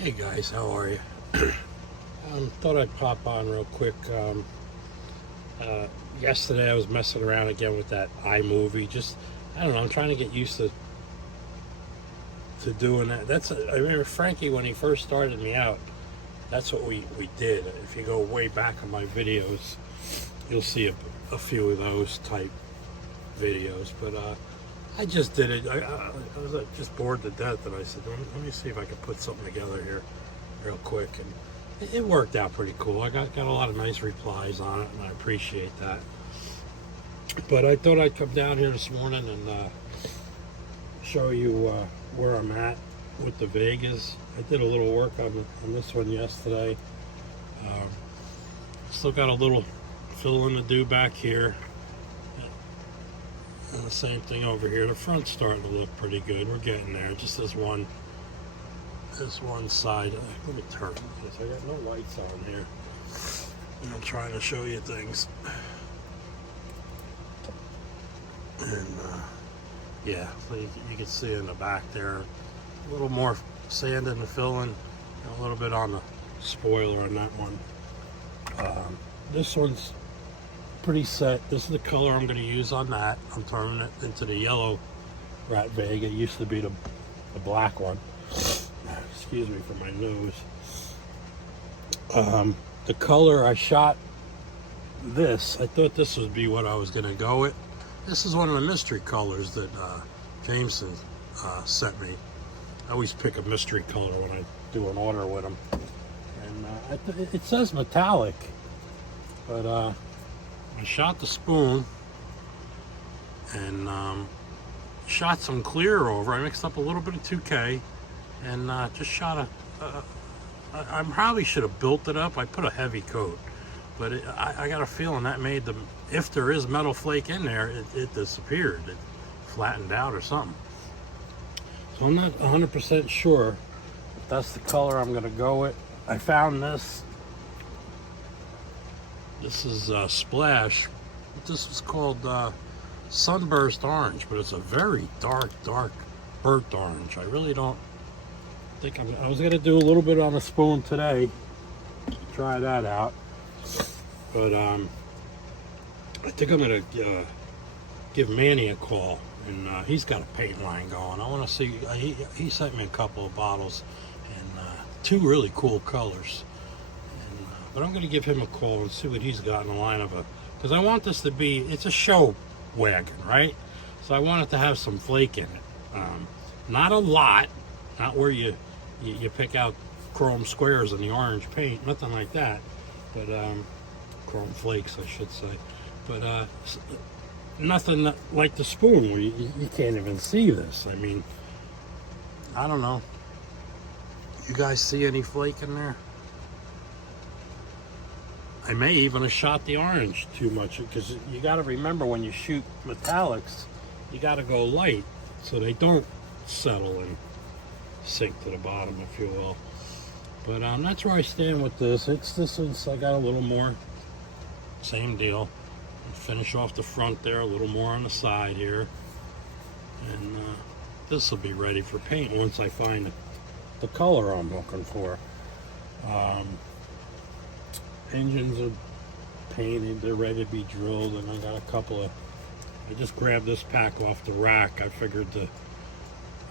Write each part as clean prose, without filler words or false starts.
Hey guys, how are you? Thought I'd pop on real quick. Uh, Yesterday I was messing around again with that iMovie. Just, I don't know, I'm trying to get used to doing that. I remember Frankie, when he first started me out, that's what we did. If you go way back on my videos, you'll see a few of those type videos. But I just did it. I was just bored to death, and I said, let me see if I can put something together here real quick. And it worked out pretty cool. I got a lot of nice replies on it, and I appreciate that. But I thought I'd come down here this morning and show you where I'm at with the Vegas. I did a little work on this one yesterday. Still got a little filling to do back here. And the same thing over here. The front's starting to look pretty good. We're getting there. Just this one side. Let me turn this. I got no lights on here. And I'm trying to show you things. And yeah, so you can see in the back there a little more sand in the filling, and a little bit on the spoiler on that one. This one's pretty set. This is the color I'm going to use on that. I'm turning it into the yellow Rat Vega. It used to be the black one. Excuse me for my nose. The color I shot this, I thought this would be what I was going to go with. This is one of the mystery colors that Jameson sent me. I always pick a mystery color when I do an order with them. And it says metallic, but I shot the spoon and shot some clear over. I mixed up a little bit of 2K and just shot I probably should have built it up. I put a heavy coat, but I got a feeling that made if there is metal flake in there, it disappeared. It flattened out or something. So I'm not 100% sure if that's the color I'm going to go with. I found this. This is Splash. This is called Sunburst Orange, but it's a very dark burnt orange. I really don't think I was going to do a little bit on a spoon today. Try that out. But I think I'm going to give Manny a call. And he's got a paint line going. I want to see. He sent me a couple of bottles and two really cool colors. But I'm going to give him a call and see what he's got in the line of because I want this to be. It's a show wagon, right? So I want it to have some flake in it. Not a lot. Not where you pick out chrome squares in the orange paint. Nothing like that. But chrome flakes, I should say. But nothing like the spoon where you can't even see this. I mean, I don't know. You guys see any flake in there? I may even have shot the orange too much because you got to remember when you shoot metallics, you got to go light so they don't settle and sink to the bottom, if you will. But that's where I stand with this. This one's, I got a little more. Same deal. Finish off the front there, a little more on the side here, and this will be ready for paint once I find the color I'm looking for. Engines are painted, they're ready to be drilled, and I got a couple of, I just grabbed this pack off the rack. I figured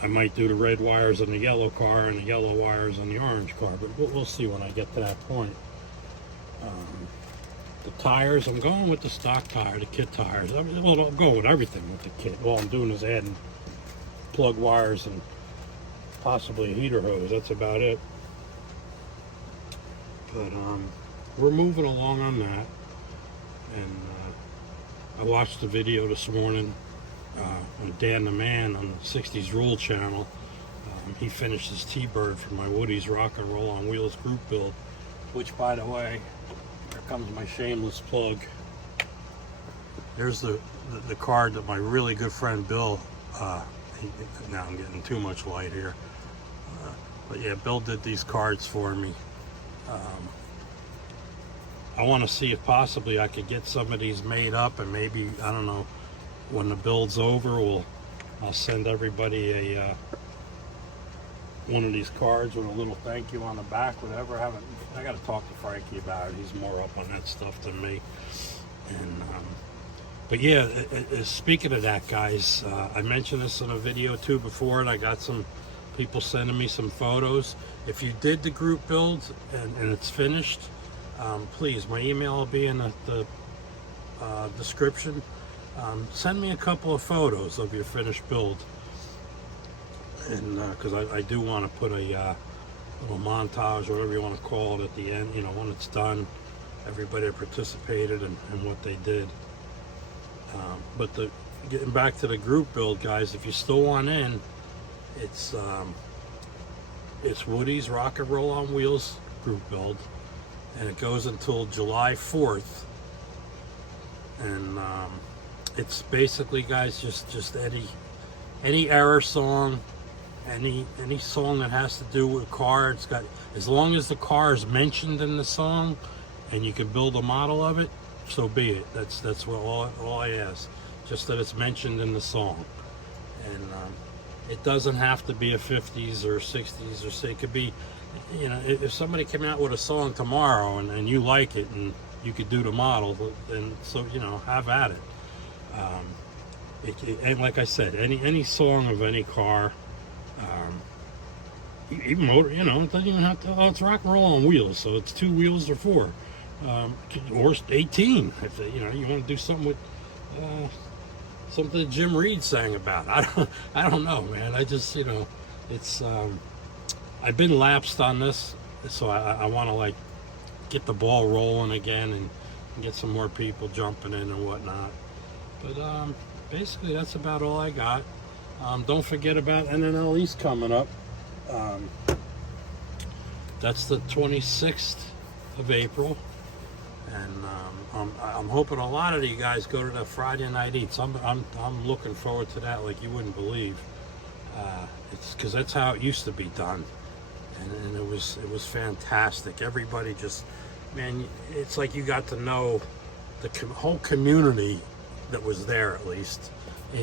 I might do the red wires on the yellow car and the yellow wires on the orange car, but we'll see when I get to that point. The tires, I'm going with the stock tire, the kit tires. I'm going with everything with the kit. All I'm doing is adding plug wires and possibly a heater hose. That's about it. But we're moving along on that. And I watched the video this morning on Dan the Man on the 60s Rule channel. He finished his T-Bird for my Woody's Rock and Roll on Wheels group build, which, by the way, here comes my shameless plug. There's the card that my really good friend Bill, now I'm getting too much light here, but yeah, Bill did these cards for me. I want to see if possibly I could get some of these made up, and maybe, I don't know, when the build's over, I'll send everybody a one of these cards with a little thank you on the back, whatever. I got to talk to Frankie about it. He's more up on that stuff than me. And but yeah, speaking of that, guys, I mentioned this in a video too before, and I got some people sending me some photos. If you did the group build and it's finished, please, my email will be in the description. Send me a couple of photos of your finished build, and because I do want to put a little montage, or whatever you want to call it, at the end, you know, when it's done, everybody that participated and what they did. But getting back to the group build, guys, if you still want in, it's Woody's Rock and Roll on Wheels group build, and it goes until July 4th. And it's basically, guys, just any error song, any song that has to do with a car. It's got, as long as the car is mentioned in the song and you can build a model of it, so be it. That's what all I ask, just that it's mentioned in the song. And it doesn't have to be a 50s or 60s, or say, it could be, you know, if somebody came out with a song tomorrow and you like it and you could do the model, then, so, you know, have at it. And like I said, any song of any car, even motor, you know, it doesn't even have to, oh, it's rock and roll on wheels, so it's 2 wheels or 4, or 18, if you know, you want to do something with something that Jim Reed sang about. I don't know, man. I just, you know, it's I've been lapsed on this, so I want to, like, get the ball rolling again and get some more people jumping in and whatnot. But basically, that's about all I got. Don't forget about NNL East coming up. That's the 26th of April, and I'm hoping a lot of you guys go to the Friday night eats. I'm looking forward to that like you wouldn't believe. It's because that's how it used to be done, and it was fantastic. Everybody just, man, it's like you got to know the whole community that was there, at least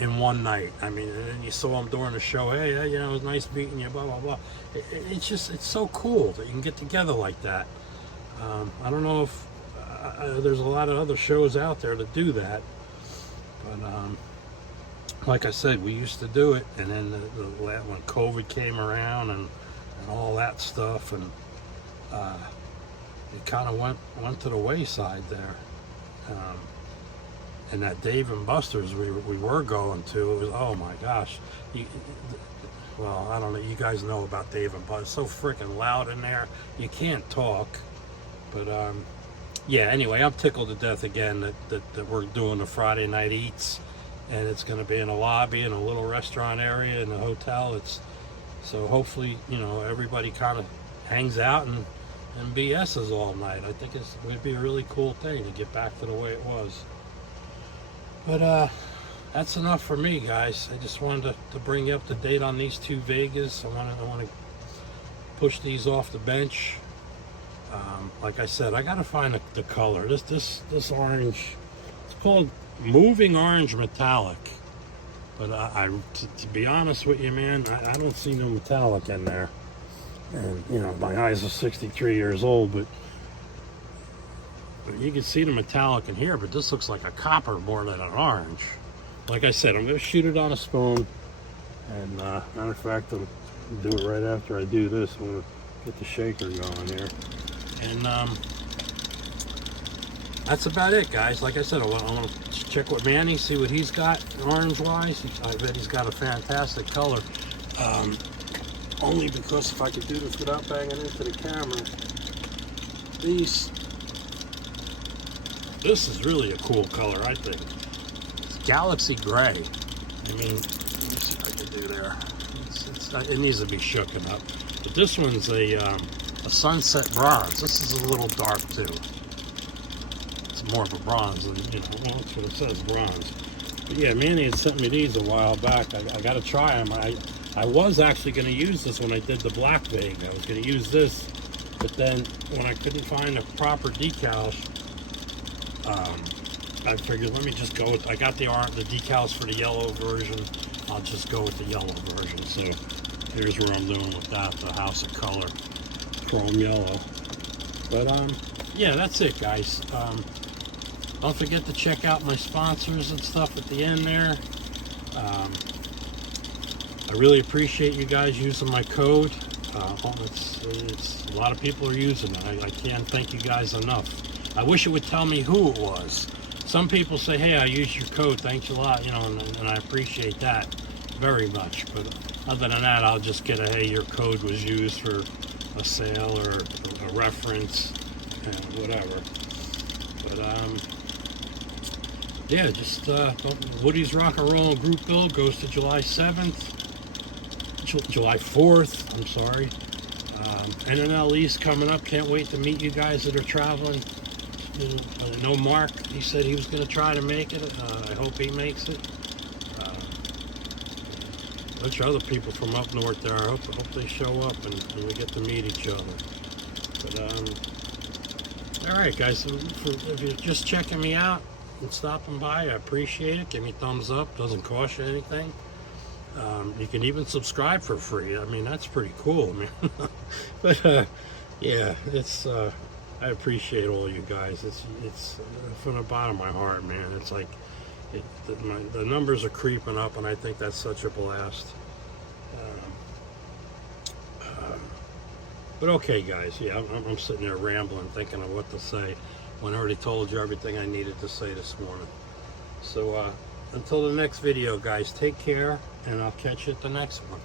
in one night. I mean, and then you saw them during the show. Hey, you know, it was nice meeting you, blah blah blah. It's just, it's so cool that you can get together like that. I don't know if there's a lot of other shows out there that do that, but like I said, we used to do it, and then when COVID came around and all that stuff, and it kind of went to the wayside there. And that Dave and Buster's we were going to, it was, oh my gosh. Well, I don't know, you guys know about Dave and Buster's. It's so freaking loud in there, you can't talk. But yeah, anyway, I'm tickled to death again that we're doing the Friday night eats, and it's going to be in a lobby in a little restaurant area in the hotel. So hopefully, you know, everybody kind of hangs out and BS's all night. I think it would be a really cool thing to get back to the way it was. But that's enough for me, guys. I just wanted to bring you up to date on these 2 Vegas. I want to push these off the bench. Like I said, I got to find the color. This orange, it's called Moving Orange Metallic. But to be honest with you, man, I don't see no metallic in there. And, you know, my eyes are 63 years old, but you can see the metallic in here, but this looks like a copper more than an orange. Like I said, I'm going to shoot it on a spoon. And matter of fact, I'll do it right after I do this. I'm going to get the shaker going here. And that's about it, guys. Like I said, I want to check with Manny, see what he's got orange-wise. I bet he's got a fantastic color. Only because if I could do this without banging into the camera, this is really a cool color, I think. It's Galaxy Gray. I mean, let me see what I can do there. It needs to be shooken up. But this one's a sunset bronze. This is a little dark too. It's more of a bronze than, you know, well, that's what it says, bronze. But yeah, Manny had sent me these a while back. I got to try them. I was actually going to use this when I did the black Vig. I was going to use this, but then when I couldn't find a proper decal, I figured, let me just go with, I got the decals for the yellow version. I'll just go with the yellow version. So Here's where I'm doing with that, the House of Color chrome yellow. But yeah, that's it, guys. Don't forget to check out my sponsors and stuff at the end there. I really appreciate you guys using my code. It's a lot of people are using it. I can't thank you guys enough. I wish it would tell me who it was. Some people say, "Hey, I used your code. Thanks a lot," you know, and I appreciate that very much. But other than that, I'll just get a, "Hey, your code was used for a sale or a reference, whatever." But yeah, just Woody's Rock and Roll Group Build goes to July 7th. July 4th, I'm sorry. NNL East coming up. Can't wait to meet you guys that are traveling. I know Mark, he said he was going to try to make it. I hope he makes it. A bunch of other people from up north there. I hope they show up and we get to meet each other. But all right, guys. So if you're just checking me out and stopping by, I appreciate it. Give me a thumbs up. Doesn't cost you anything. You can even subscribe for free. I mean, that's pretty cool, man. But yeah, it's I appreciate all you guys. It's from the bottom of my heart, man. It's like the numbers are creeping up, and I think that's such a blast. But okay, guys. Yeah, I'm sitting there rambling, thinking of what to say when I already told you everything I needed to say this morning. So until the next video, guys, take care, and I'll catch you at the next one.